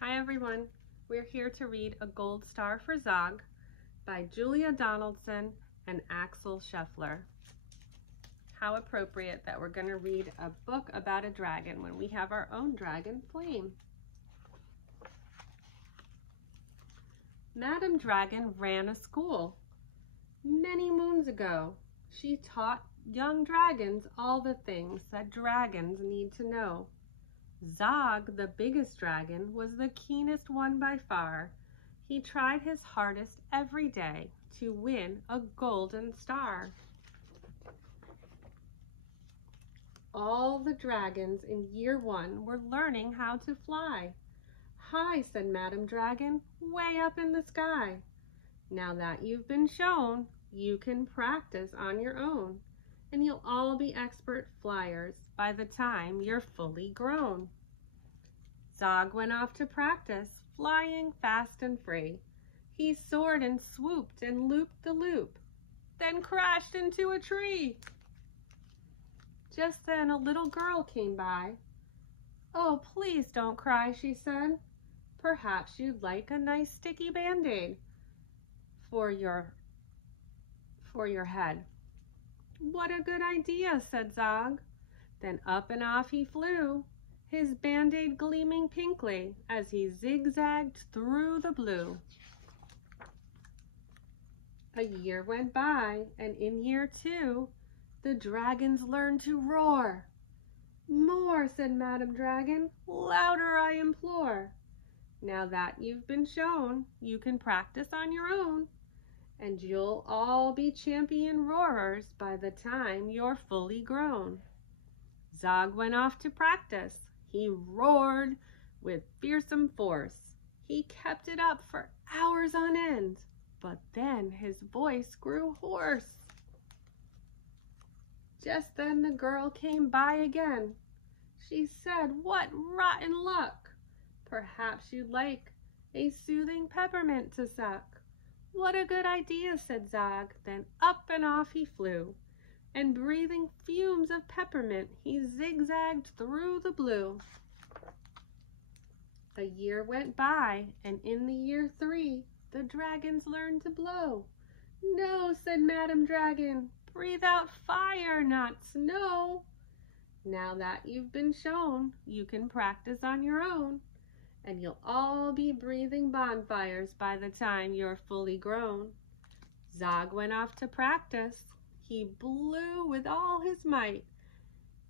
Hi everyone, we're here to read A Gold Star for Zog by Julia Donaldson and Axel Scheffler. How appropriate that we're going to read a book about a dragon when we have our own dragon, Flame. Madame Dragon ran a school. Many moons ago, she taught young dragons all the things that dragons need to know. Zog, the biggest dragon, was the keenest one by far. He tried his hardest every day to win a golden star. All the dragons in year 1 were learning how to fly. "Hi," said Madame Dragon, "way up in the sky. Now that you've been shown, you can practice on your own, and you'll all be expert flyers by the time you're fully grown." Zog went off to practice, flying fast and free. He soared and swooped and looped the loop, then crashed into a tree. Just then a little girl came by. "Oh, please don't cry," she said. "Perhaps you'd like a nice sticky Band-Aid for your head." "What a good idea," said Zog. Then up and off he flew, his Band-Aid gleaming pinkly as he zigzagged through the blue. A year went by, and in year 2, the dragons learned to roar. "More," said Madame Dragon, "louder I implore. Now that you've been shown, you can practice on your own, and you'll all be champion roarers by the time you're fully grown." Zog went off to practice. He roared with fearsome force. He kept it up for hours on end, but then his voice grew hoarse. Just then the girl came by again. She said, "What rotten luck! Perhaps you'd like a soothing peppermint to suck." "What a good idea," said Zog. Then up and off he flew, and breathing fumes of peppermint, he zigzagged through the blue. A year went by, and in the year 3, the dragons learned to blow. "No," said Madame Dragon, "breathe out fire, not snow." Now that you've been shown, you can practice on your own, and you'll all be breathing bonfires by the time you're fully grown. Zog went off to practice. He blew with all his might.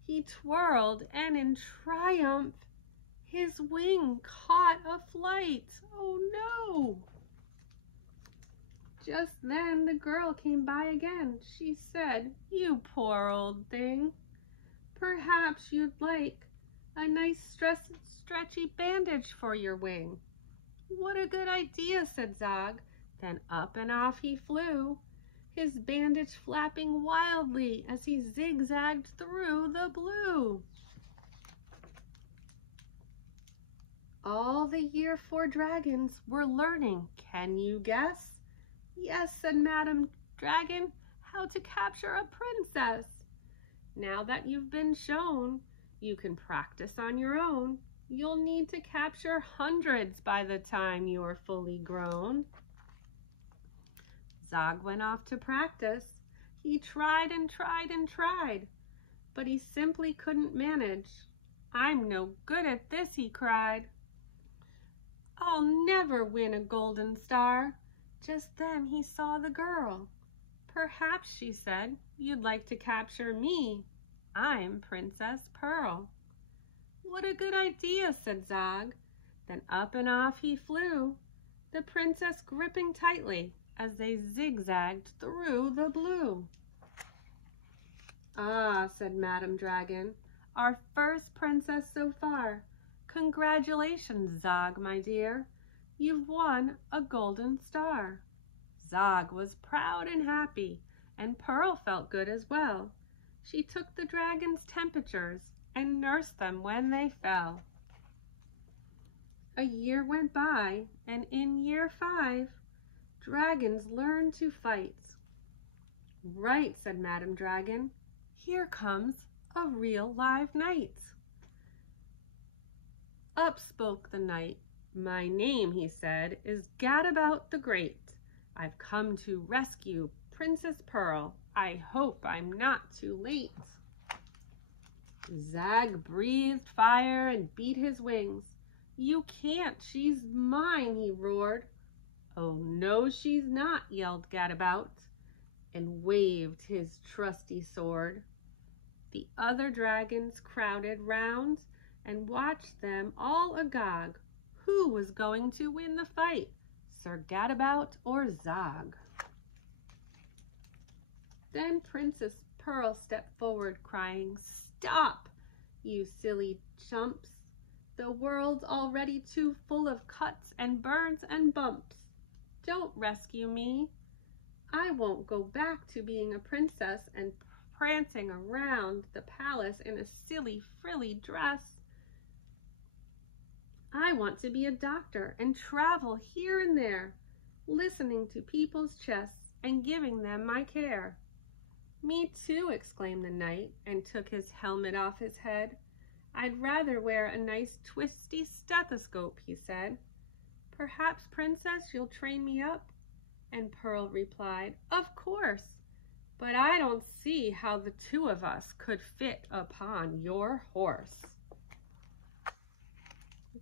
He twirled, and in triumph, his wing caught a flight. Oh no! Just then the girl came by again. She said, "You poor old thing, perhaps you'd like a nice stretchy bandage for your wing." "What a good idea," said Zog. Then up and off he flew, his bandage flapping wildly as he zigzagged through the blue. All the year 4 dragons were learning. Can you guess? "Yes," said Madame Dragon, "how to capture a princess." Now that you've been shown, you can practice on your own. You'll need to capture hundreds by the time you're fully grown. Zog went off to practice. He tried and tried and tried, but he simply couldn't manage. "I'm no good at this," he cried. "I'll never win a golden star." Just then he saw the girl. "Perhaps," she said, "you'd like to capture me. I'm Princess Pearl." "What a good idea," said Zog. Then up and off he flew, the princess gripping tightly as they zigzagged through the blue. "Ah," said Madame Dragon, "our first princess so far. Congratulations, Zog, my dear. You've won a golden star." Zog was proud and happy, and Pearl felt good as well. She took the dragons' temperatures and nursed them when they fell. A year went by, and in year 5, dragons learned to fight. "Right," said Madame Dragon. "Here comes a real live knight." Up spoke the knight. "My name," he said, "is Gadabout the Great. I've come to rescue Princess Pearl. I hope I'm not too late." Zag breathed fire and beat his wings. "You can't, she's mine," he roared. "Oh, no, she's not," yelled Gadabout, and waved his trusty sword. The other dragons crowded round and watched them all agog. Who was going to win the fight, Sir Gadabout or Zog? Then Princess Pearl stepped forward, crying, "Stop, you silly chumps! The world's already too full of cuts and burns and bumps. Don't rescue me. I won't go back to being a princess and prancing around the palace in a silly, frilly dress. I want to be a doctor and travel here and there, listening to people's chests and giving them my care." "Me too," exclaimed the knight, and took his helmet off his head. "I'd rather wear a nice twisty stethoscope," he said. "Perhaps, Princess, you'll train me up?" And Pearl replied, "Of course, but I don't see how the two of us could fit upon your horse."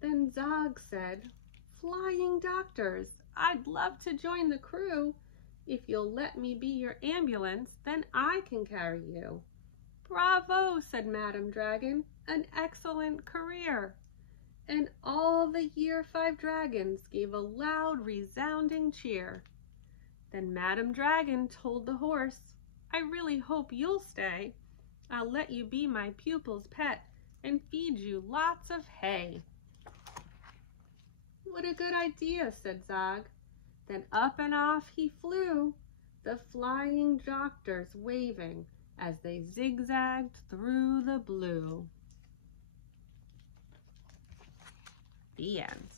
Then Zog said, "Flying doctors, I'd love to join the crew. If you'll let me be your ambulance, then I can carry you." "Bravo," said Madam Dragon, "an excellent career." And all the Year 5 dragons gave a loud, resounding cheer. Then Madam Dragon told the horse, "I really hope you'll stay. I'll let you be my pupil's pet and feed you lots of hay." "What a good idea," said Zog. Then up and off he flew, the flying doctors waving as they zigzagged through the blue. The end.